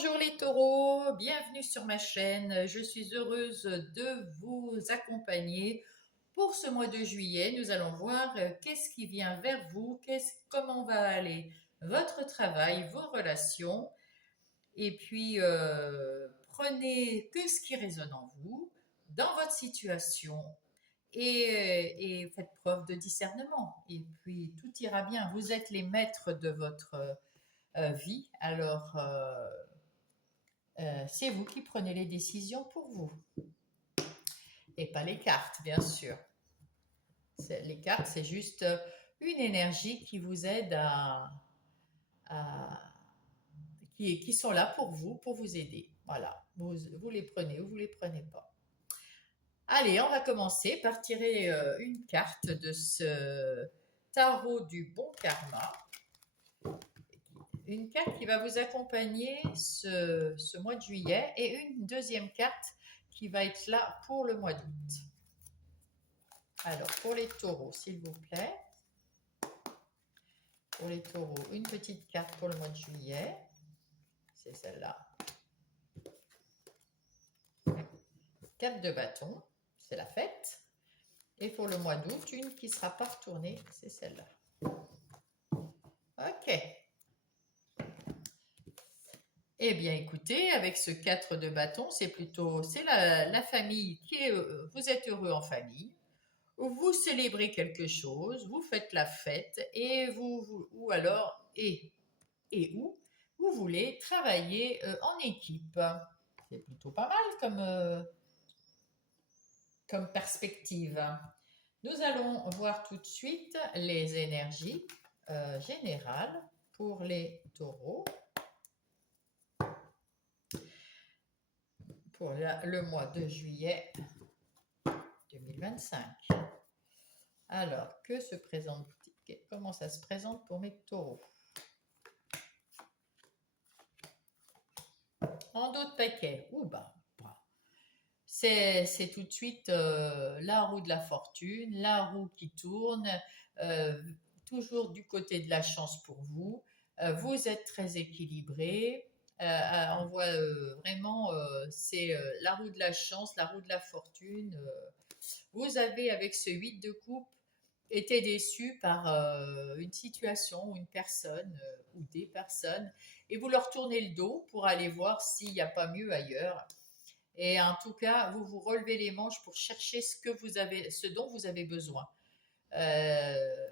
Bonjour les taureaux, bienvenue sur ma chaîne. Je suis heureuse de vous accompagner pour ce mois de juillet. Nous allons voir qu'est-ce qui vient vers vous, comment va aller votre travail, vos relations. Et puis, prenez que ce qui résonne en vous, dans votre situation, et faites preuve de discernement. Et puis, tout ira bien. Vous êtes les maîtres de votre vie. Alors, c'est vous qui prenez les décisions pour vous. Et pas les cartes, bien sûr. Les cartes, c'est juste une énergie qui vous aide à qui sont là pour vous aider. Voilà, vous les prenez ou vous les prenez pas. Allez, on va commencer par tirer une carte de ce tarot du bon karma. Une carte qui va vous accompagner ce mois de juillet et une deuxième carte qui va être là pour le mois d'août. Alors, pour les taureaux, s'il vous plaît. Pour les taureaux, une petite carte pour le mois de juillet. C'est celle-là. 4 de bâton, c'est la fête. Et pour le mois d'août, une qui ne sera pas retournée, c'est celle-là. Ok. Eh bien, écoutez, avec ce 4 de bâton, c'est la famille qui est, vous êtes heureux en famille. Vous célébrez quelque chose, vous faites la fête et ou alors où vous voulez travailler en équipe. C'est plutôt pas mal comme perspective. Nous allons voir tout de suite les énergies générales pour les taureaux pour le mois de juillet 2025. Alors, comment ça se présente pour mes taureaux? En dos de paquet, c'est tout de suite la roue de la fortune, la roue qui tourne, euh, toujours du côté de la chance pour vous. Vous êtes très équilibré. On voit vraiment, c'est la roue de la chance, la roue de la fortune. Vous avez, avec ce 8 de coupe, été déçu par une situation, une personne ou des personnes, et vous leur tournez le dos pour aller voir s'il n'y a pas mieux ailleurs. Et en tout cas, vous vous relevez les manches pour chercher ce dont vous avez besoin.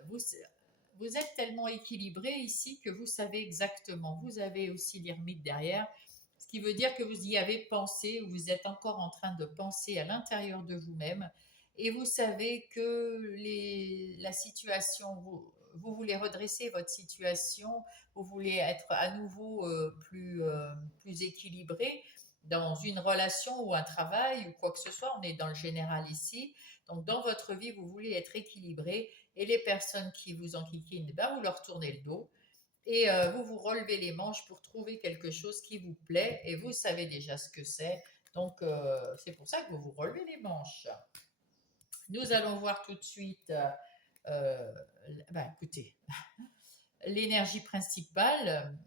Vous, vous êtes tellement équilibré ici que vous savez exactement. Vous avez aussi l'ermite derrière, ce qui veut dire que vous y avez pensé, ou vous êtes encore en train de penser à l'intérieur de vous-même, et vous savez que la situation, vous voulez redresser votre situation, vous voulez être à nouveau plus équilibré dans une relation ou un travail ou quoi que ce soit. On est dans le général ici. Donc, dans votre vie, vous voulez être équilibré, et les personnes qui vous enquiquinent, ben, vous leur tournez le dos et vous vous relevez les manches pour trouver quelque chose qui vous plaît, et vous savez déjà ce que c'est. Donc, c'est pour ça que vous vous relevez les manches. Nous allons voir tout de suite, écoutez, l'énergie principale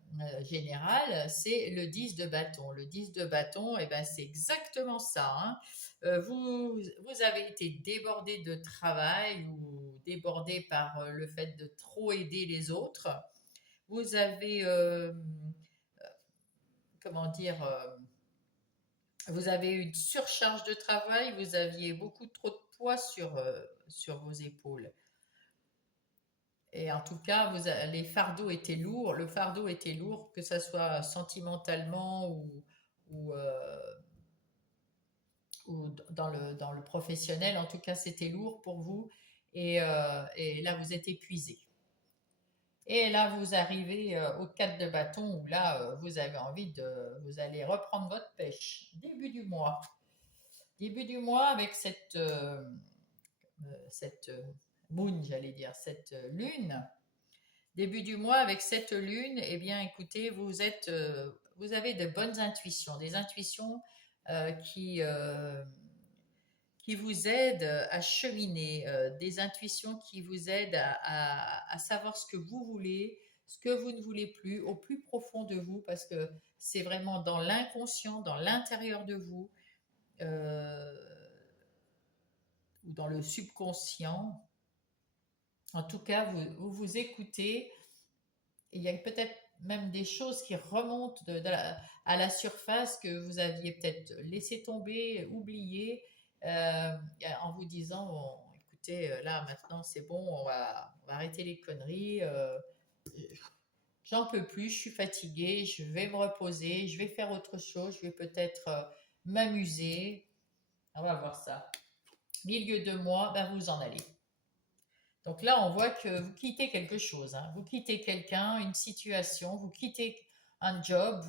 générale, c'est le 10 de bâton. Le 10 de bâton, eh ben, c'est exactement ça. Hein. Vous avez été débordé de travail ou débordé par le fait de trop aider les autres. Vous avez, comment dire, vous avez une surcharge de travail, vous aviez beaucoup trop de poids sur vos épaules. Et en tout cas, les fardeaux étaient lourds. Le fardeau était lourd, que ce soit sentimentalement ou dans le professionnel. En tout cas, c'était lourd pour vous. Et là, vous êtes épuisé. Et là, vous arrivez au 4 de bâton, où là, vous allez reprendre votre pêche. Début du mois. Début du mois avec cette moon, j'allais dire, cette lune. Début du mois avec cette lune, eh bien, écoutez, vous avez de bonnes intuitions, des intuitions euh, qui, euh, qui vous aident à cheminer, des intuitions qui vous aident à savoir ce que vous voulez, ce que vous ne voulez plus au plus profond de vous, parce que c'est vraiment dans l'inconscient, dans l'intérieur de vous, euh, ou dans le subconscient. En tout cas, vous écoutez. Il y a peut-être même des choses qui remontent à la surface que vous aviez peut-être laissé tomber, oublié, en vous disant, bon, écoutez, là maintenant c'est bon, on va arrêter les conneries, j'en peux plus, je suis fatiguée, je vais me reposer, je vais faire autre chose, je vais peut-être m'amuser. On va voir ça. Milieu de mois, ben vous en allez. Donc là, on voit que vous quittez quelque chose, hein. Vous quittez quelqu'un, une situation, vous quittez un job,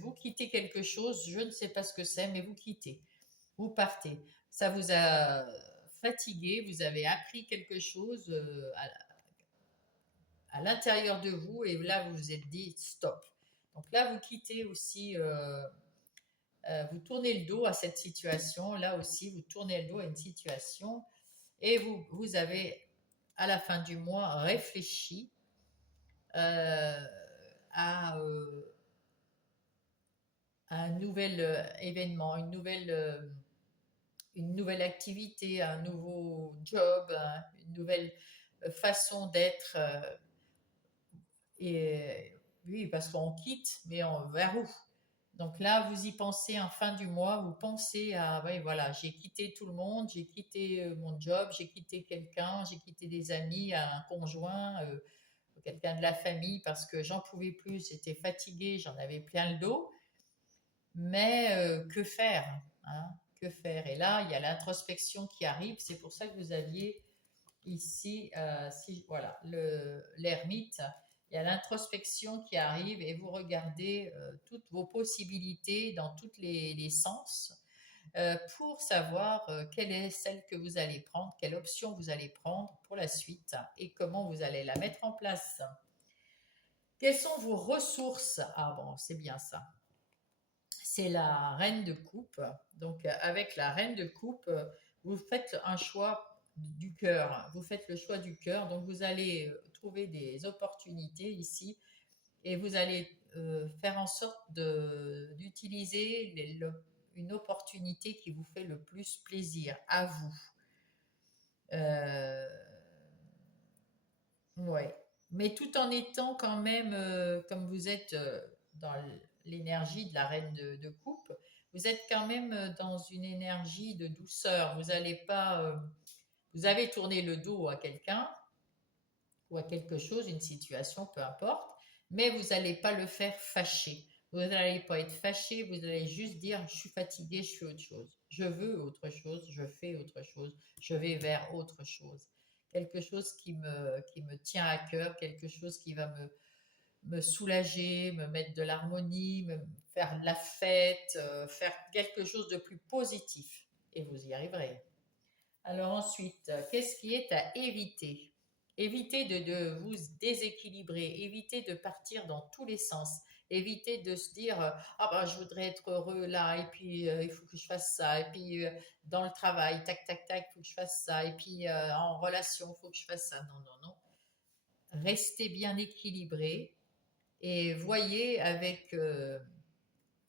vous quittez quelque chose, je ne sais pas ce que c'est, mais vous quittez, vous partez. Ça vous a fatigué, vous avez appris quelque chose à l'intérieur de vous et là, vous vous êtes dit stop. Donc là, vous quittez aussi, vous tournez le dos à cette situation, là aussi, vous tournez le dos à une situation et vous avez à la fin du mois réfléchi euh, à, euh, à un nouvel événement, une nouvelle activité, un nouveau job, une nouvelle façon d'être. Et oui, parce qu'on quitte, mais vers où? Donc là, vous y pensez en fin du mois, vous pensez à, oui, voilà, j'ai quitté tout le monde, j'ai quitté mon job, j'ai quitté quelqu'un, j'ai quitté des amis, un conjoint, quelqu'un de la famille parce que j'en pouvais plus, j'étais fatiguée, j'en avais plein le dos. Mais que faire, hein? Que faire? Et là, il y a l'introspection qui arrive. C'est pour ça que vous aviez ici, voilà, l'ermite. Il y a l'introspection qui arrive et vous regardez toutes vos possibilités dans tous les sens pour savoir quelle est celle que vous allez prendre, quelle option vous allez prendre pour la suite et comment vous allez la mettre en place. Quelles sont vos ressources? Ah bon, c'est bien ça. C'est la reine de coupe. Donc, avec la reine de coupe, vous faites un choix du cœur. Vous faites le choix du cœur. Donc, vous allez trouver des opportunités ici et vous allez faire en sorte d'utiliser une opportunité qui vous fait le plus plaisir à vous. Euh, ouais. Mais tout en étant quand même, comme vous êtes dans l'énergie de la reine de coupe, vous êtes quand même dans une énergie de douceur. Vous allez pas, vous avez tourné le dos à quelqu'un ou à quelque chose, une situation, peu importe, mais vous n'allez pas le faire fâcher. Vous n'allez pas être fâché, vous allez juste dire je suis fatigué, je fais autre chose. Je veux autre chose, je fais autre chose, je vais vers autre chose. Quelque chose qui me tient à cœur, quelque chose qui va me soulager, me mettre de l'harmonie, me faire de la fête, faire quelque chose de plus positif. Et vous y arriverez. Alors ensuite, qu'est-ce qui est à éviter? Évitez de vous déséquilibrer, évitez de partir dans tous les sens, évitez de se dire ah ben je voudrais être heureux là et puis il faut que je fasse ça et puis dans le travail tac tac tac il faut que je fasse ça et puis en relation il faut que je fasse ça. Non non non. Restez bien équilibré et voyez avec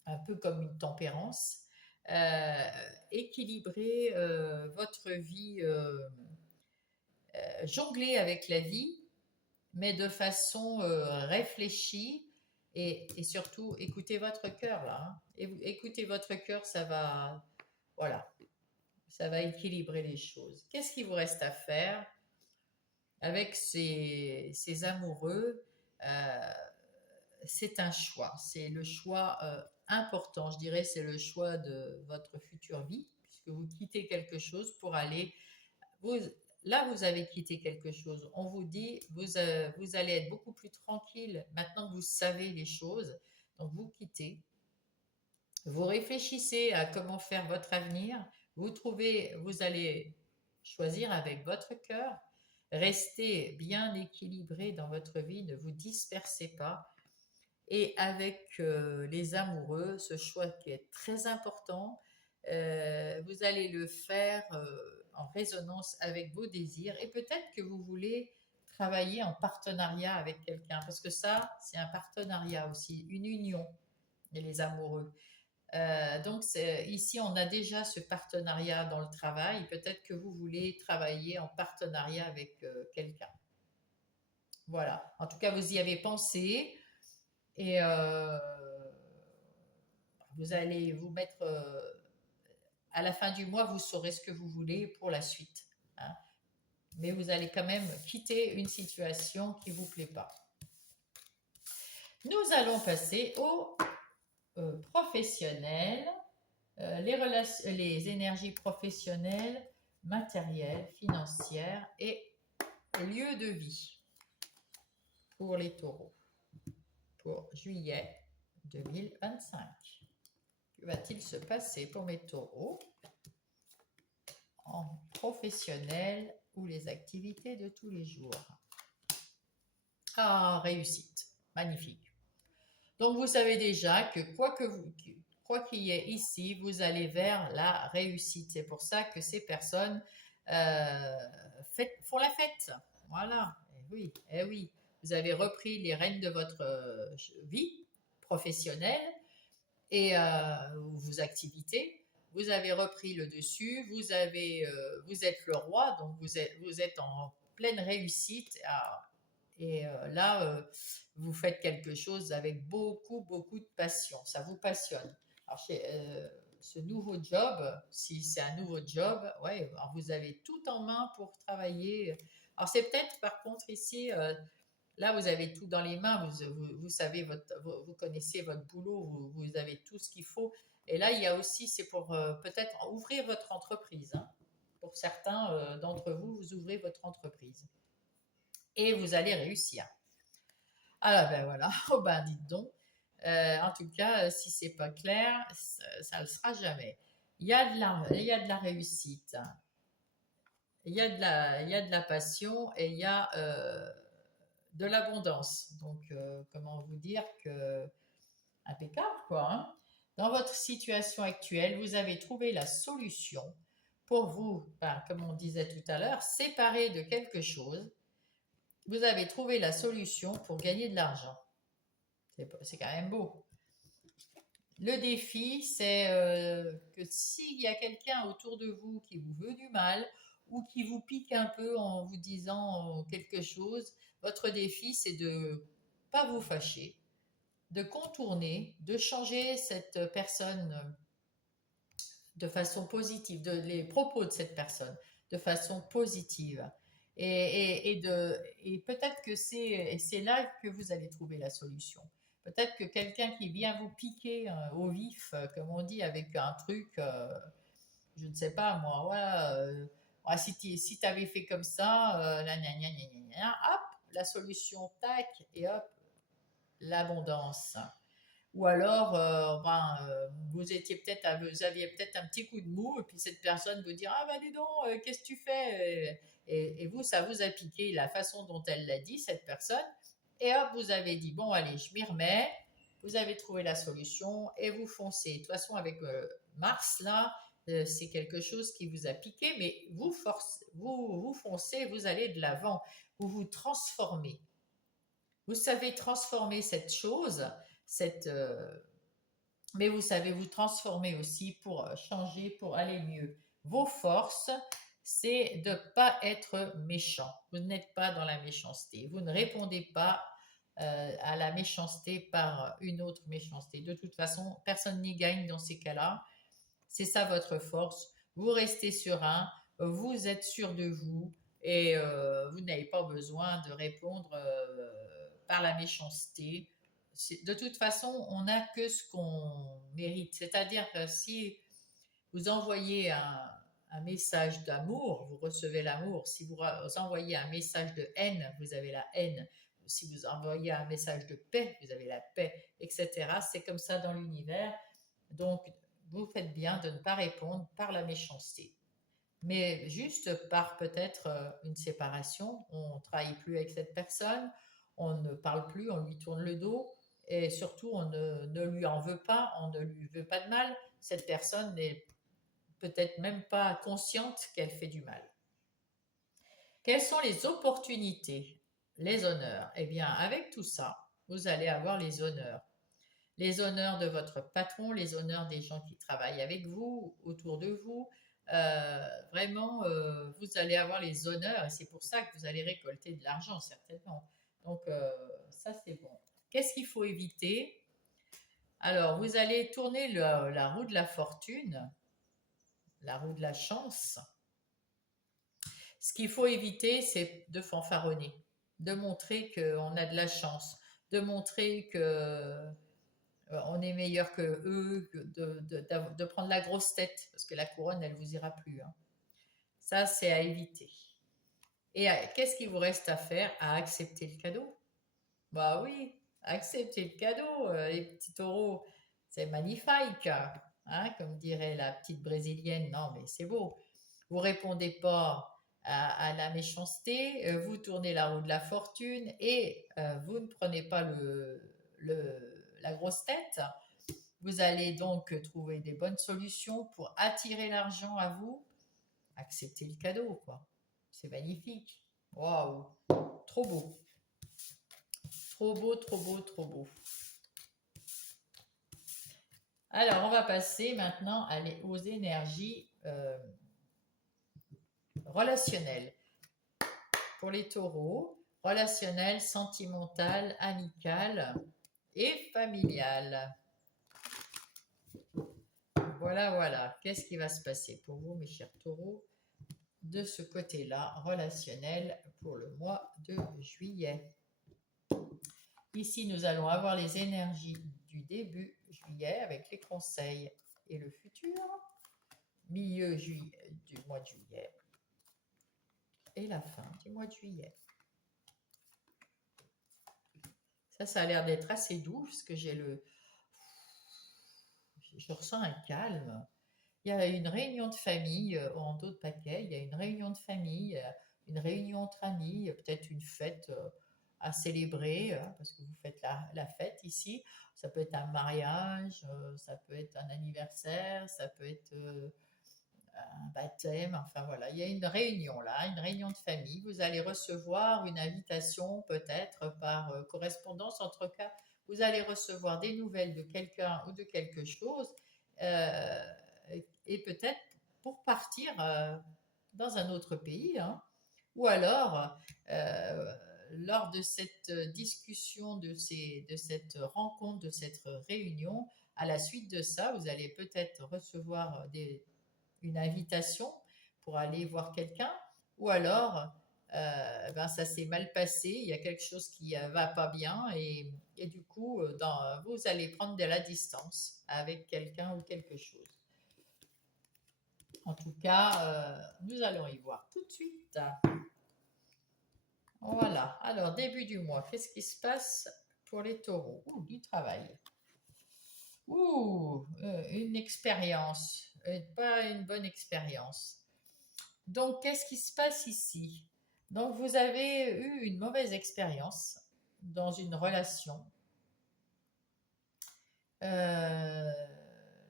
un peu comme une tempérance euh, équilibrer votre vie. Jongler avec la vie, mais de façon réfléchie et surtout écoutez votre cœur là, hein. Écoutez votre cœur, ça va, voilà, ça va équilibrer les choses. Qu'est-ce qu'il vous reste à faire avec ces amoureux? Euh, c'est un choix, c'est le choix important, je dirais, c'est le choix de votre future vie, puisque vous quittez quelque chose pour aller vous, là, vous avez quitté quelque chose. On vous dit, vous allez être beaucoup plus tranquille maintenant que vous savez les choses. Donc, vous quittez. Vous réfléchissez à comment faire votre avenir. Vous allez choisir avec votre cœur. Restez bien équilibré dans votre vie. Ne vous dispersez pas. Et avec les amoureux, ce choix qui est très important, vous allez le faire en résonance avec vos désirs et peut-être que vous voulez travailler en partenariat avec quelqu'un, parce que ça, c'est un partenariat aussi, une union, et les amoureux. Donc ici, on a déjà ce partenariat dans le travail. Peut-être que vous voulez travailler en partenariat avec quelqu'un. Voilà. En tout cas, vous y avez pensé et vous allez vous mettre à la fin du mois, vous saurez ce que vous voulez pour la suite, hein. Mais vous allez quand même quitter une situation qui ne vous plaît pas. Nous allons passer au professionnel, les énergies professionnelles, matérielles, financières et lieux de vie pour les taureaux pour juillet 2025. Que va-t-il se passer pour mes taureaux en professionnel ou les activités de tous les jours? Ah, réussite. Magnifique. Donc, vous savez déjà que quoi qu'il y ait ici, vous allez vers la réussite. C'est pour ça que ces personnes font la fête. Voilà. Oui, eh oui. Vous avez repris les rênes de votre vie professionnelle et vos activités. Vous avez repris le dessus. Vous êtes le roi, donc vous êtes en pleine réussite. Et là, vous faites quelque chose avec beaucoup, beaucoup de passion. Ça vous passionne. Alors, ce nouveau job, si c'est un nouveau job, ouais, alors vous avez tout en main pour travailler. Alors, c'est peut-être, par contre, ici, là, vous avez tout dans les mains. Vous savez, vous connaissez votre boulot. Vous avez tout ce qu'il faut. Et là, il y a aussi, c'est pour peut-être ouvrir votre entreprise, hein. Pour certains d'entre vous, vous ouvrez votre entreprise. Et vous allez réussir. Ah ben voilà, oh ben dites donc. En tout cas, si c'est pas clair, ça ne le sera jamais. Il y a de la réussite, il y a de la passion et il y a de l'abondance. Donc, comment vous dire que impeccable quoi, hein. Dans votre situation actuelle, vous avez trouvé la solution pour vous, ben, comme on disait tout à l'heure, séparer de quelque chose. Vous avez trouvé la solution pour gagner de l'argent. C'est quand même beau. Le défi, c'est que s'il y a quelqu'un autour de vous qui vous veut du mal ou qui vous pique un peu en vous disant quelque chose, votre défi, c'est de ne pas vous fâcher, de contourner, de changer cette personne de façon positive, les propos de cette personne de façon positive. Et peut-être que c'est là que vous allez trouver la solution. Peut-être que quelqu'un qui vient vous piquer au vif, comme on dit, avec un truc, je ne sais pas moi, voilà, si tu avais fait comme ça, hop, la solution, tac, et hop, l'abondance. Ou alors, vous aviez peut-être un petit coup de mou, et puis cette personne vous dit ah bah dis donc, qu'est-ce que tu fais? Et vous, ça vous a piqué la façon dont elle l'a dit, cette personne. Et hop, vous avez dit bon allez, je m'y remets. Vous avez trouvé la solution et vous foncez. De toute façon, avec Mars là, c'est quelque chose qui vous a piqué, mais vous foncez, vous allez de l'avant, vous vous transformez. Vous savez transformer cette chose, cette, mais vous savez vous transformer aussi pour changer, pour aller mieux. Vos forces, c'est de ne pas être méchant. Vous n'êtes pas dans la méchanceté. Vous ne répondez pas à la méchanceté par une autre méchanceté. De toute façon, personne n'y gagne dans ces cas-là. C'est ça votre force. Vous restez serein, vous êtes sûr de vous et vous n'avez pas besoin de répondre par la méchanceté. De toute façon, on n'a que ce qu'on mérite. C'est-à-dire que si vous envoyez un message d'amour, vous recevez l'amour. Si vous envoyez un message de haine, vous avez la haine. Si vous envoyez un message de paix, vous avez la paix, etc. C'est comme ça dans l'univers. Donc, vous faites bien de ne pas répondre par la méchanceté. Mais juste par peut-être une séparation, on ne travaille plus avec cette personne, on ne parle plus, on lui tourne le dos et surtout on ne lui en veut pas, on ne lui veut pas de mal. Cette personne n'est peut-être même pas consciente qu'elle fait du mal. Quelles sont les opportunités? les honneurs. Eh bien, avec tout ça, vous allez avoir les honneurs. Les honneurs de votre patron, les honneurs des gens qui travaillent avec vous, autour de vous. Vraiment, vous allez avoir les honneurs et c'est pour ça que vous allez récolter de l'argent, certainement. Donc, ça, c'est bon. Qu'est-ce qu'il faut éviter? Alors, vous allez tourner la roue de la fortune, la roue de la chance. Ce qu'il faut éviter, c'est de fanfaronner, de montrer qu'on a de la chance, de montrer que on est meilleur que eux, de prendre la grosse tête, parce que la couronne, elle vous ira plus, hein. Ça, c'est à éviter. Et qu'est-ce qu'il vous reste à faire? À accepter le cadeau. Bah oui, accepter le cadeau, les petits taureaux, c'est magnifique, hein, comme dirait la petite brésilienne. Non, mais c'est beau. Vous répondez pas à la méchanceté, vous tournez la roue de la fortune et vous ne prenez pas la grosse tête. Vous allez donc trouver des bonnes solutions pour attirer l'argent à vous. Accepter le cadeau, quoi. C'est magnifique. Waouh, trop beau. Trop beau, trop beau, trop beau. Alors, on va passer maintenant aux énergies relationnelles. Pour les taureaux, relationnelles, sentimentales, amicales et familiales. Voilà, voilà. Qu'est-ce qui va se passer pour vous, mes chers taureaux, de ce côté-là, relationnel, pour le mois de juillet? Ici, nous allons avoir les énergies du début juillet avec les conseils et le futur, milieu du mois de juillet et la fin du mois de juillet. Ça a l'air d'être assez doux parce que je ressens un calme. Il y a une réunion de famille en dos de paquet, il y a une réunion de famille, une réunion entre amis, peut-être une fête à célébrer, parce que vous faites la fête ici. Ça peut être un mariage, ça peut être un anniversaire, ça peut être un baptême, enfin voilà, il y a une réunion là, une réunion de famille. Vous allez recevoir une invitation peut-être par correspondance, en tout cas, vous allez recevoir des nouvelles de quelqu'un ou de quelque chose. Euh, et peut-être pour partir dans un autre pays, hein. Ou alors, lors de cette discussion, de cette rencontre, de cette réunion, à la suite de ça, vous allez peut-être recevoir une invitation pour aller voir quelqu'un, ou alors ben, ça s'est mal passé, il y a quelque chose qui va pas bien, et du coup, vous allez prendre de la distance avec quelqu'un ou quelque chose. En tout cas, nous allons y voir tout de suite. Voilà. Alors, début du mois, qu'est-ce qui se passe pour les taureaux? Ouh, du travail. Ouh, une expérience. Pas une bonne expérience. Donc, qu'est-ce qui se passe ici? Donc, vous avez eu une mauvaise expérience dans une relation. Là,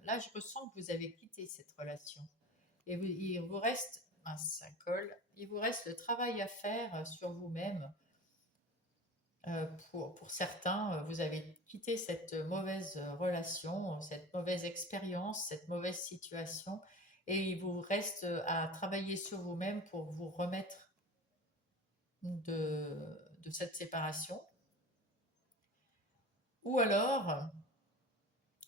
je ressens que vous avez quitté cette relation. Et il vous reste, ça colle, il vous reste le travail à faire sur vous-même. Pour certains, vous avez quitté cette mauvaise relation, cette mauvaise expérience, cette mauvaise situation, et il vous reste à travailler sur vous-même pour vous remettre de cette séparation. Ou alors,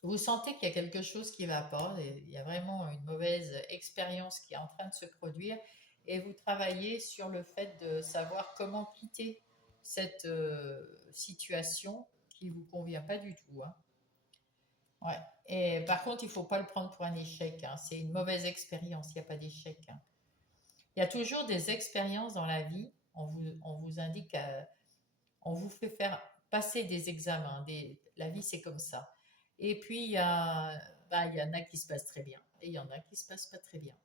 vous sentez qu'il y a quelque chose qui ne va pas, il y a vraiment une mauvaise expérience qui est en train de se produire, et vous travaillez sur le fait de savoir comment quitter cette situation qui ne vous convient pas du tout, hein. Ouais. Et par contre, il ne faut pas le prendre pour un échec, hein. C'est une mauvaise expérience, il n'y a pas d'échec, hein. Il y a toujours des expériences dans la vie, on vous indique, on vous fait faire passer des examens, la vie c'est comme ça. Et puis il y en a qui se passent très bien et il y en a qui se passent pas très bien.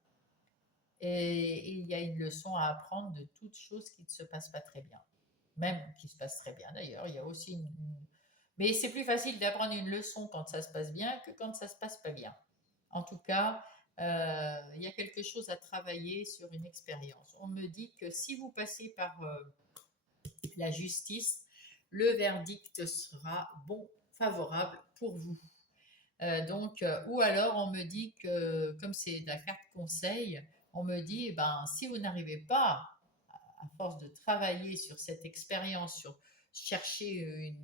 Et il y a une leçon à apprendre de toutes choses qui ne se passent pas très bien, même qui se passent très bien d'ailleurs. Il y a aussi mais c'est plus facile d'apprendre une leçon quand ça se passe bien que quand ça se passe pas bien. En tout cas, il y a quelque chose à travailler sur une expérience. On me dit que si vous passez par la justice, le verdict sera bon, favorable pour vous. Ou alors on me dit que, comme c'est de la carte conseil, on me dit, ben, si vous n'arrivez pas, à force de travailler sur cette expérience, sur chercher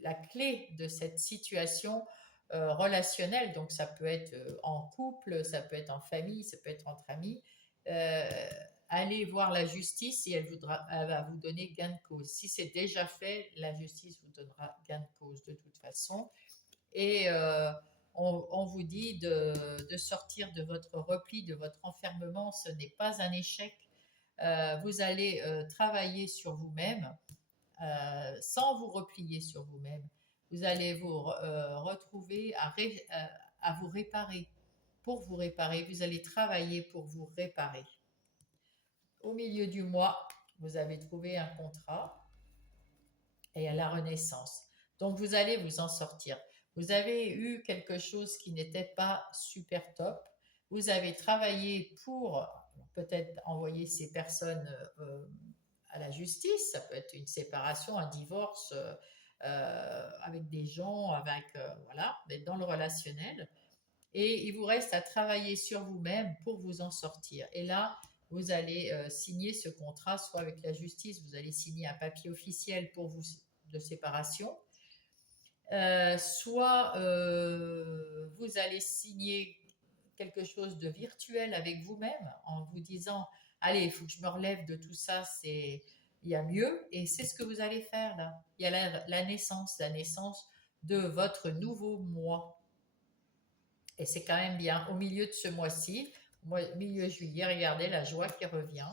la clé de cette situation relationnelle, donc ça peut être en couple, ça peut être en famille, ça peut être entre amis, euh, allez voir la justice et elle va vous donner gain de cause. Si c'est déjà fait, la justice vous donnera gain de cause de toute façon. Et on vous dit de sortir de votre repli, de votre enfermement. Ce n'est pas un échec. Vous allez travailler sur vous-même sans vous replier sur vous-même. Vous allez vous retrouver à vous réparer. Pour vous réparer, vous allez travailler pour vous réparer. Au milieu du mois, vous avez trouvé un contrat et à la renaissance. Donc, vous allez vous en sortir. Vous avez eu quelque chose qui n'était pas super top. Vous avez travaillé pour peut-être envoyer ces personnes à la justice. Ça peut être une séparation, un divorce avec des gens, voilà, mais dans le relationnel. Et il vous reste à travailler sur vous-même pour vous en sortir. Et là, vous allez signer ce contrat, soit avec la justice, vous allez signer un papier officiel pour vous de séparation, soit vous allez signer quelque chose de virtuel avec vous-même en vous disant, allez, il faut que je me relève de tout ça, il y a mieux, et c'est ce que vous allez faire là. Il y a la naissance de votre nouveau moi. Et c'est quand même bien. Au milieu de ce mois-ci, milieu juillet, regardez la joie qui revient.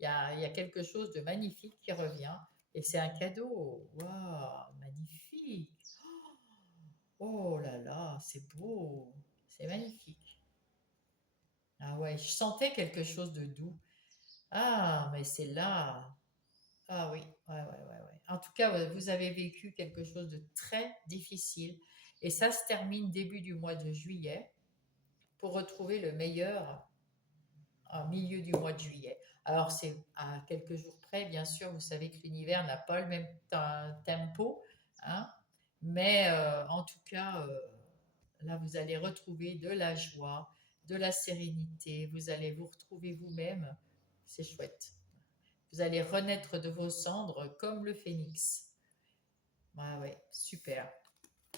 Il y a quelque chose de magnifique qui revient. Et c'est un cadeau. Waouh, magnifique. Oh là là, c'est beau. C'est magnifique. Ah ouais, je sentais quelque chose de doux. Ah, mais c'est là. Ah oui, ouais, ouais, ouais, ouais. En tout cas, vous avez vécu quelque chose de très difficile. Et ça se termine début du mois de juillet pour retrouver le meilleur au milieu du mois de juillet. Alors, c'est à quelques jours près, bien sûr, vous savez que l'univers n'a pas le même tempo, hein, mais en tout cas, là, vous allez retrouver de la joie, de la sérénité, vous allez vous retrouver vous-même, c'est chouette. Vous allez renaître de vos cendres comme le phénix. Ouais, ouais, super.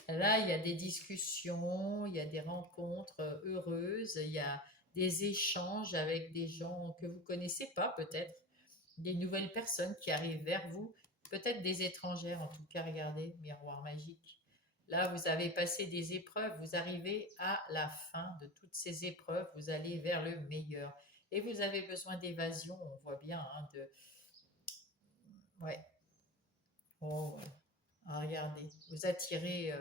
Là, il y a des discussions, il y a des rencontres heureuses, il y a des échanges avec des gens que vous ne connaissez pas peut-être, des nouvelles personnes qui arrivent vers vous, peut-être des étrangères en tout cas, regardez, miroir magique. Là, vous avez passé des épreuves, vous arrivez à la fin de toutes ces épreuves, vous allez vers le meilleur. Et vous avez besoin d'évasion, on voit bien, hein, Ouais. Oh, ouais. Ah, regardez, vous attirez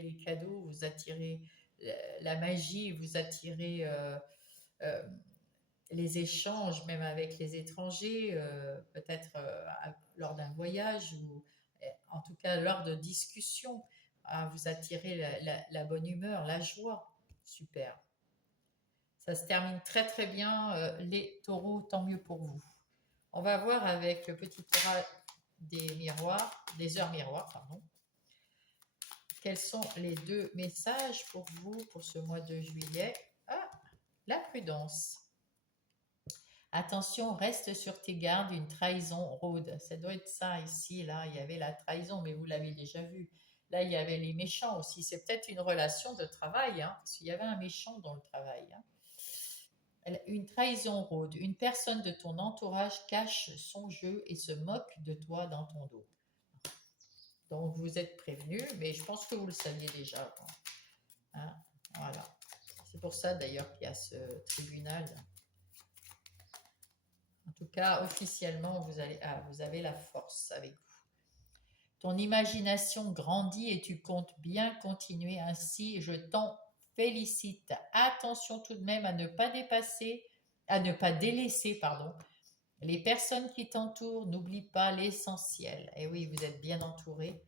les cadeaux, vous attirez la magie, vous attirez euh, les échanges, même avec les étrangers, peut-être lors d'un voyage ou en tout cas lors de discussions. Ah, vous attirez la bonne humeur, la joie. Super. Ça se termine très très bien, les taureaux, tant mieux pour vous. On va voir avec le petit des heures miroirs, pardon. Quels sont les deux messages pour vous pour ce mois de juillet? Ah, la prudence. Attention, reste sur tes gardes, une trahison rôde. Ça doit être ça ici, là, il y avait la trahison, mais vous l'avez déjà vu. Là, il y avait les méchants aussi. C'est peut-être une relation de travail, hein, parce qu'il y avait un méchant dans le travail. Hein. Une trahison rôde. Une personne de ton entourage cache son jeu et se moque de toi dans ton dos. Donc vous êtes prévenu, mais je pense que vous le saviez déjà. Hein, voilà. C'est pour ça d'ailleurs qu'il y a ce tribunal. En tout cas, officiellement, vous avez la force avec vous. Ton imagination grandit et tu comptes bien continuer ainsi. Je t'en félicite. Attention tout de même à ne pas délaisser, pardon, les personnes qui t'entourent. N'oublie pas l'essentiel. Et oui, vous êtes bien entouré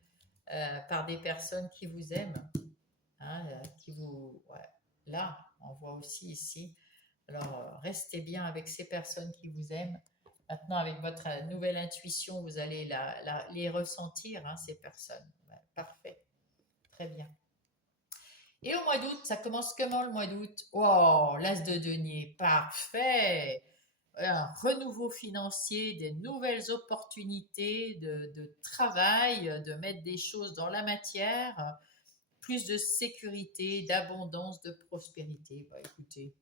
par des personnes qui vous aiment, hein, ouais. Là, on voit aussi ici. Alors, restez bien avec ces personnes qui vous aiment. Maintenant, avec votre nouvelle intuition, vous allez les ressentir, hein, ces personnes. Ouais, parfait, très bien. Et au mois d'août, ça commence comment le mois d'août? Oh, l'as de denier, parfait. Un renouveau financier, des nouvelles opportunités de travail, de mettre des choses dans la matière, plus de sécurité, d'abondance, de prospérité. Bah écoutez,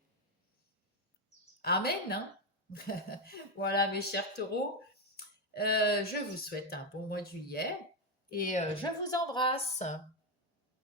amen, hein. Voilà mes chers taureaux, je vous souhaite un bon mois de juillet et je vous embrasse.